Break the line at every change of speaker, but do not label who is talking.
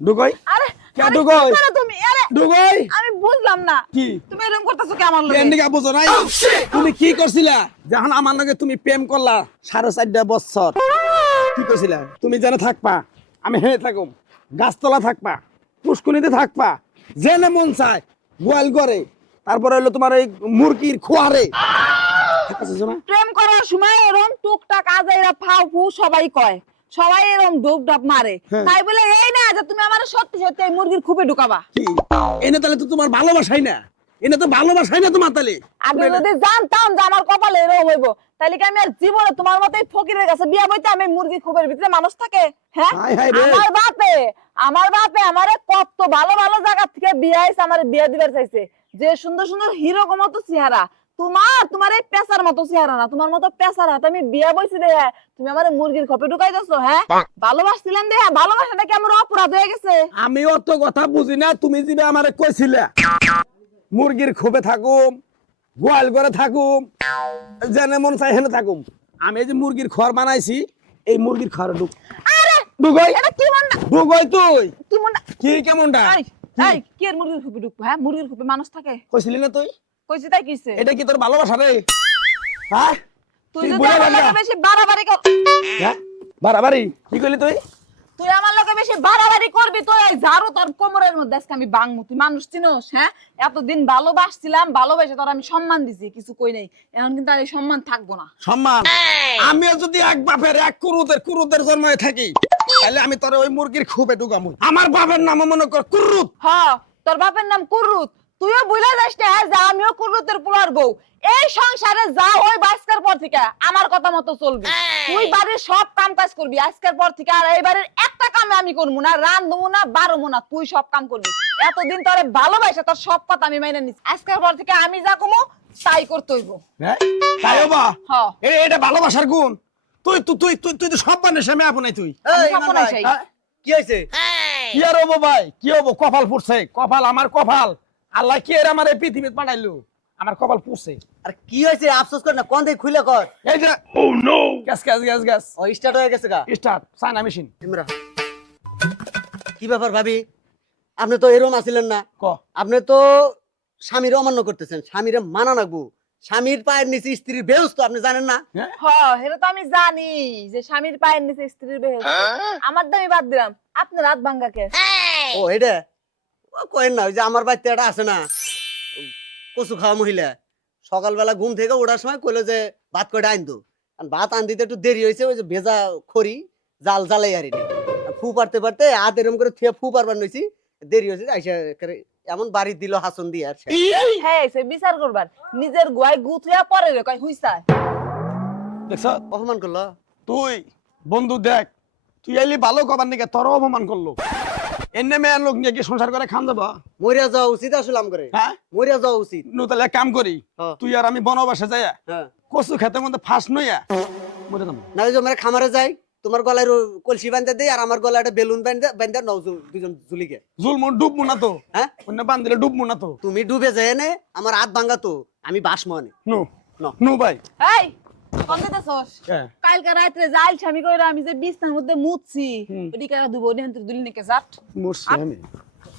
ঢুকই?
আরে
কে
তুমি আরে
ঢুকই?
আমি বুঝলাম না।
কি?
তুমি এরকম করতেছো কি আমার লগে?
এন্ডিকা বুঝো নাই? তুমি কি করছিলা? যখন আমার লগে তুমি প্রেম করলা সাড়ে চারটা বছর। কি করছিলা? তুমি যেন থাকবা আমি হেঁটে থাকুম। গাছতলা থাকবা পুষ্কুনিতে থাকবা জেনে মন চায় গোয়াল করে তারপরে হলো তোমার এই মুরগির খোয়ারে।
প্রেম করার সময় এরকম টুকটাক আজাইরা ফাউ ফু সবাই কয়। সবাই এরকম ডুব ডাব মারে।
হ্যাঁ।
তাই বলে এই না যে তুমি আমার সত্যি সত্যি এই মুরগির খুবই ঢুকাবা।
এনে তাহলে তো তোমার ভালোবাসাই না। এনে তো ভালোবাসাই না তোমার তাহলে।
আগে যদি জানতাম যে আমার কপালে এরকম হইব তাহলে কি আমি আর জীবনে তোমার মতো এই ফকিরের কাছে বিয়া বইতে আমি মুরগি খুবের ভিতরে মানুষ থাকে? হায়? আমার বাপে আমার বাপে আমারে কত ভালো ভালো জায়গা থেকে বিয়া আইছে আমার বিয়া দিবার চাইছে। যে সুন্দর সুন্দর হিরো মতো চেহারা তোমার তোমার এই পেশার মতো চেহারা না তোমার মতো পেশার হাত আমি বিয়া বইছি রে তুমি আমার মুরগির খপে ঢুকাই দিছো হ্যাঁ? ভালোবাসছিলাম দে ভালোবাসাটা কি আমার অপরাধ হয়ে গেছে?
আমি অত কথা বুঝি না তুমি যে আমারে কইছিলে মুরগির খোপে থাকুম গোয়াল করে থাকুম যেনে মন চাই হেনে থাকুম। আমি যে মুরগির খড় বানাইছি এই মুরগির খড় ঢুক
আরে
ঢুকই।
এটা কি মন
ঢুকই তুই।
কি মন
কি কেমনটা?
এই এই কি মুরগির খপে ঢুকবো হ্যাঁ? মুরগির খপে মানুষ থাকে।
কইছিলি না তুই?
কইছি তাই কিছে
এটা কি তোর ভালোবাসা রে? হ্যাঁ?
তুই যদি আমার লগে বেশি বাড়াবাড়ি কর
হ্যাঁ? বাড়াবাড়ি? কি কইলি তুই?
তুই আমার লগে বেশি বাড়াবাড়ি করবি তুই এই ঝাড়ু তোর কোমরের মধ্যে আজকে আমি বাংমু তুই মানুষ চিনোস হ্যাঁ? এতদিন ভালোবাসছিলাম ভালোবেসে তোর আমি সম্মান দিছি কিছু কই নাই। এখন কিন্তু আর এই সম্মান থাকব না।
সম্মান? আমিও যদি এক বাপের এক কুরুতের কুরুতের জন্মে থাকি তাহলে আমি তোর ওই মুরগির খুবে ঢুকামু। আমার বাপের নাম মনে কর কুরুত
হ তোর বাপের নাম কুরুত তুইও বুঝলে যাস না হ্যাঁ, যে আমিও কুরুতের পোলার বউ। এই সংসারে যা ওই বাস্কার পর থেকে আমার কথা মতো চলবি। তুই বাড়ির সব কাম কাজ করবি আজকের পর থেকে আর এই বাড়ির একটা কামে আমি করব না রান্ধবো না বারবো না তুই সব কাম করবি। এতদিন তোরে ভালোবাসে তোর সব কথা আমি মাইনে নিচ্ছি আজকের পর থেকে আমি যা কমো তাই করতে হইব।
হ্যাঁ? তাই বা
হ্যাঁ।
এটা ভালোবাসার গুণ। তুই তুই তুই তুই তুই তো সব বানিস আমি আপনাই তুই। হ্যাঁ?
কি হয়েছে
কি আর হব ভাই? কি হব কপাল ফুটছে। কপাল আমার কপাল। আল্লাহ কি এর আমার এই পৃথিবীত পাঠাইলো আমার কপাল ফুটছে
আর কি হয়েছে? আফসোস কর না কোন দিকে খুলে কর?
এই যে ও no gas gas gas gas.
ও স্টার্ট হয়ে গেছে গা।
স্টার্ট সাইনা মেশিন
ইমরান কি ব্যাপার ভাবি? আপনি তো এরকম আছিলেন না।
ক?
আপনি তো স্বামীর অমান্য করতেছেন স্বামীরে মানা নাগবো স্বামীর পায়ের নিচে স্ত্রীর বেউস তো আপনি জানেন না?
হ্যাঁ?
হ এটা তো আমি জানি যে স্বামীর পায়ের নিচে স্ত্রীর বেহে আমার দামি বাদ দিলাম। আপনার রাত ভাঙ্গা কে?
ও এটা? ও কয়েন না ওই যে আমার বাড়িতে একটা আছে না কচু খাওয়া মহিলা। সকালবেলা ঘুম থেকে ওঠার সময় কইলো যে ভাত কয়টা আর ভাত আন দিতে একটু দেরি হয়েছে ওই যে ভেজা খড়ি জাল জ্বালাই আর ফু পারতে পারতে হাত এরম করে থুয়ে ফু পারবার নইছি দেরি হয়েছে আইসা এমন বাড়ি দিল হাসন দিয়ে আর।
হ্যাঁ সে বিচার করবার। নিজের গুয়ায় গুথিয়া পরে রে কয় হুইসা।
দেখছ?
অপমান করল?
তুই বন্ধু দেখ তুই আইলি ভালো কবার নাকি তোর অপমান করল। এনে মেয়ের লোক নিয়ে কি সংসার করে খান যাবা
মরিয়া যাওয়া উচিত আসলাম করে।
হ্যাঁ?
মরিয়া যাওয়া উচিত।
নু তাহলে কাম করি।
হ্যাঁ।
তুই আর আমি বনবাসে যাই
হ্যাঁ।
কচু খেতে মধ্যে ফাঁস নইয়া মরে যাব।
না আমরা খামারে যাই তোমার গলায় কলসি বান্ধে দেই আর আমার গলায় একটা বেলুন বান্ধে বান্ধে নও দুজন ঝুলিকে
জুল মন ডুববো না তো?
হ্যাঁ?
অন্য বান দিলে ডুববো না তো?
তুমি ডুবে যায় নে আমার হাত ভাঙ্গা তো আমি বাস মনে।
নু।
ন।
নু ভাই।
এই। কালকে রাত্রে যাইল স্বামী কইরা আমি যে বিছনার মধ্যে মুতছি। ওদিকে দুবো নিহন্ত দুলি নেকে জাট
মরছি আমি।